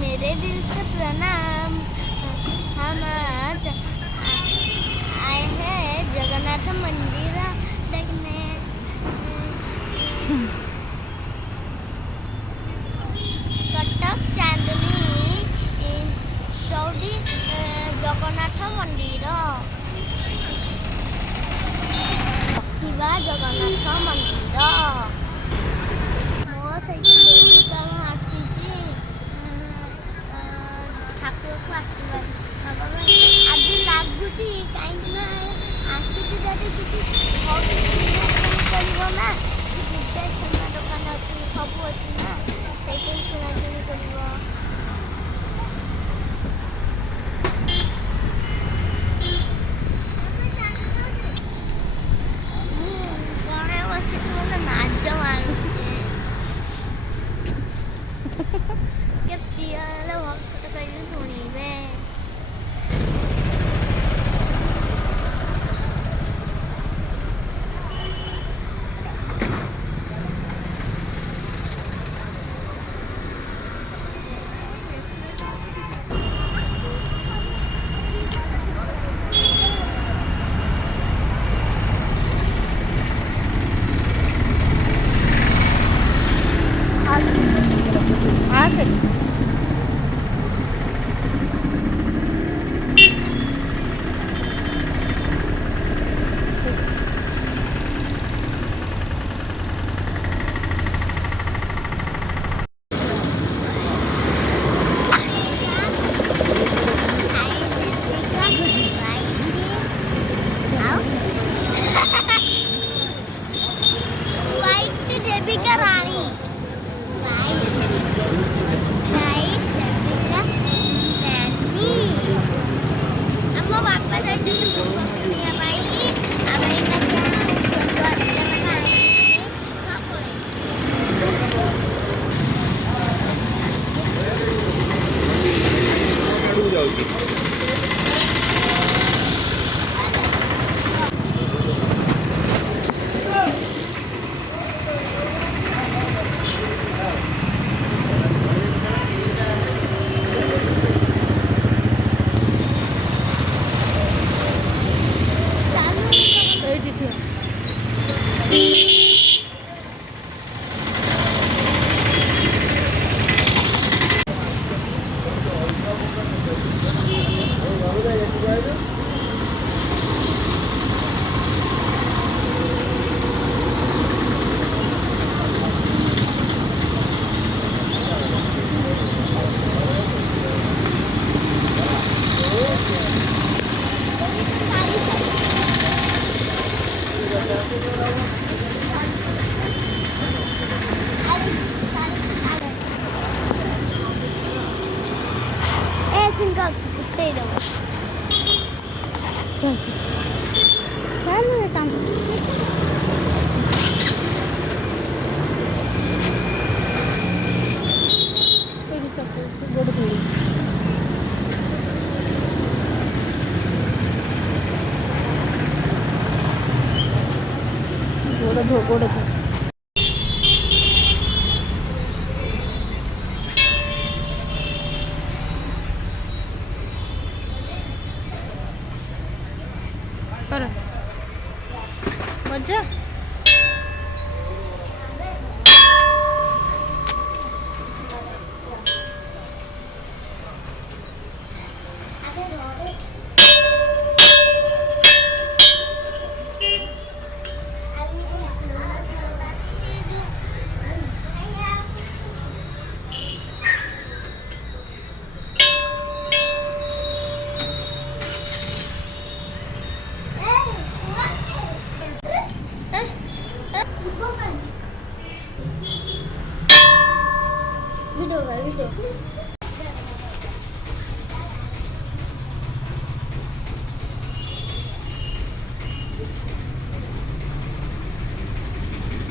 मेरे दिल से प्रणाम। हम आज आए हैं जगन्नाथ मंदिर देखने। कटक चांदनी चौड़ी जगन्नाथ मंदिर शिवा जगन्नाथ मंदिर मो सहित देविका आसी ठाकुर को आशीर्वाद आज लगुच कहीं आसी जदि किसी कर ना पूजा छेना दुकान अच्छी सब अच्छी ना से किणाकिणी कर नाच मारुचे के प्रिय भक्त कहीं शुणवे चल चल काम गोड़ धोड़ी गोड़ धो कर मजा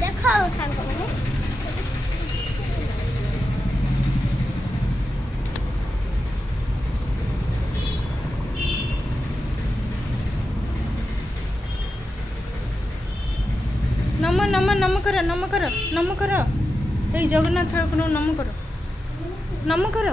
ଦେଖାଅ ସାଙ୍ଗମାନେ नम कर ए जगन्नाथ ठाकुर नम कर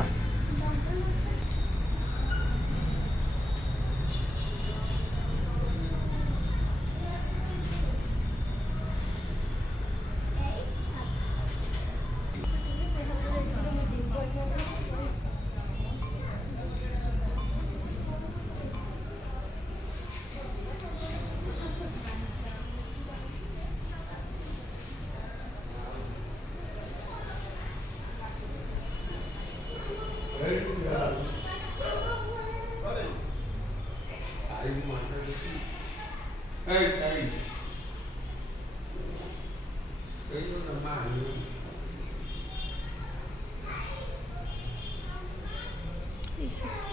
Isso.